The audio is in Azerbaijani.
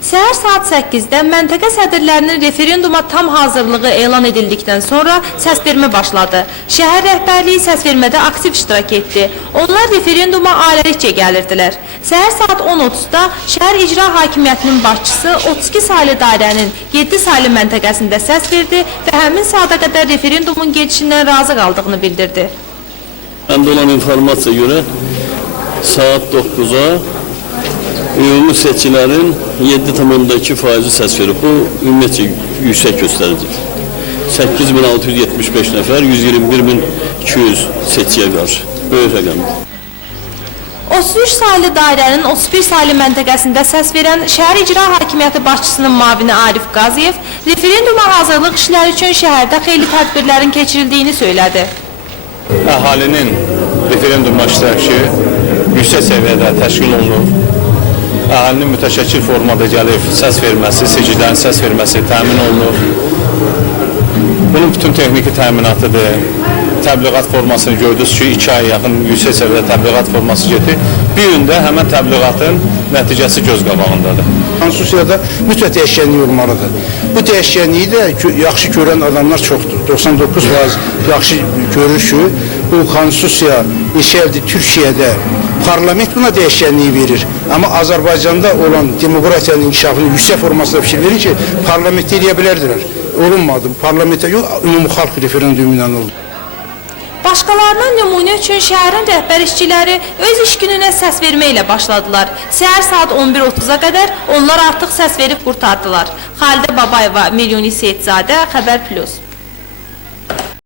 Səhər saat 8-də məntəqə sədrlərinin referenduma tam hazırlığı elan edildikdən sonra səsvermə başladı. Şəhər rəhbərliyi səsvermədə aktiv iştirak etdi. Onlar referenduma ailəlikcə gəlirdilər. Səhər saat 10:30-da şəhər icra hakimiyyətinin başçısı 32 saylı dairənin 7 saylı məntəqəsində səs verdi və həmin saata qədər referendumun gedişindən razı qaldığını bildirdi. Məndə olan informasiya görə saat 9-a ümumi seçkilərin 7,2% səs verib. Bu ümumiyyətcə yüksək göstəricidir. 8675 nəfər 121.200 seçkiyə qarşı. Böyük rəqəmdir. 33 saylı dairənin 31 saylı məntəqəsində səs verən şəhər icra hakimiyyəti başçısının müavini Arif Qaziyev referenduma hazırlıq işləri üçün şəhərdə xeyli tədbirlərin keçirildiyini söylədi. Əhalinin referenduma iştirakı yüksək səviyyədə təşkil olunur. Əhalinin mütəşəkkil formada gəlib səs verməsi, seçicilərin səs verməsi təmin olunur. Bunun bütün texniki təminatıdır. Təbliğat formasını gördünüz ki, 2 ay yaxın yüksək səviyyədə təbliğat forması gedir. Bir gündə həmən təbliğatın nəticəsi göz qabağındadır. Konstitusiyada mütləq dəyişkənlik olmalıdır. Bu dəyişkənliyi də yaxşı görən adamlar çoxdur. 99% yaxşı görür ki, bu konstitusiya neçə ildir Türkiyədə parlament buna dəyişkənliyi verir. Amma Azərbaycanda olan demokratiyanın inkişafının yüksək formasında fikir verir ki, parlamentdə eləyə bilərdilər. Olunmadı. Parlamentə yox, ümumi xalq referendumu ilə oldu. Başqalarından nümunə üçün şəhərin rəhbər işçiləri öz iş gününə səs vermə ilə başladılar. Səhər saat 11:30-a qədər onlar artıq səs verib qurtardılar. Xalidə Babayeva, Milyoni Seyidzadə, Xəbər Plus.